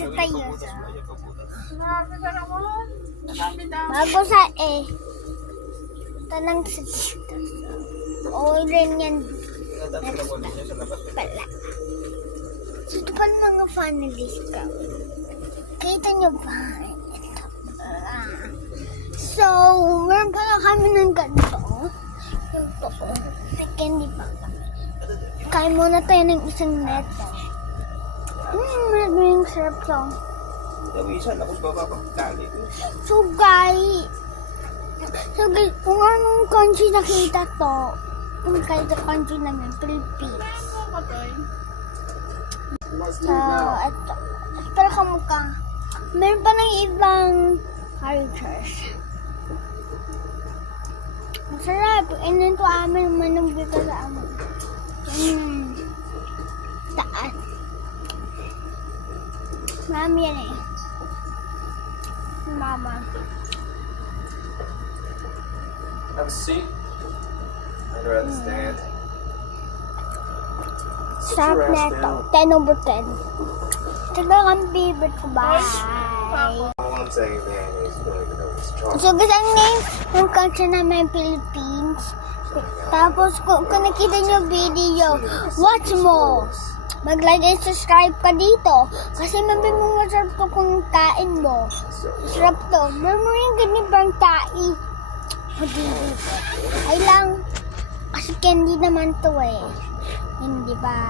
Dito tayo sa... Marami ka naman. Marami na. Bago sa tanang sa dito. O rin yan. Pala. So, ito pala mga finalist ka. Kita nyo ba? Ito. So, meron pala kami ng ganito. Ito. May candy pa kami. Kain muna tayo ng isang neto. Yung sarap to. Dawisan ako sa baba pagkali. So guys, kung anong country nakita to, kung kahit sa country namin, Philippines. So, ito. Pero kamukha. Meron pa ng ibang characters. Masarap. Ito amin manong dito sa amin. Taas. Marami yan eh. Mama. Have a seat. I'd rather stand. Sarap na ito. 10 over 10. Talagang ang favorite ko. Bye. All I'm saying, man, is you don't even know what's chocolate. So guys, ang name ng country namin Philippines. Tapos kung nakita nyo video, watch mo. Mag-like and subscribe ka dito. Kasi mabimong masarap to kung kain mo. Masarap to. Meron mo yung ganibang tai. Ay lang. Kasi candy naman to eh. Hindi ba?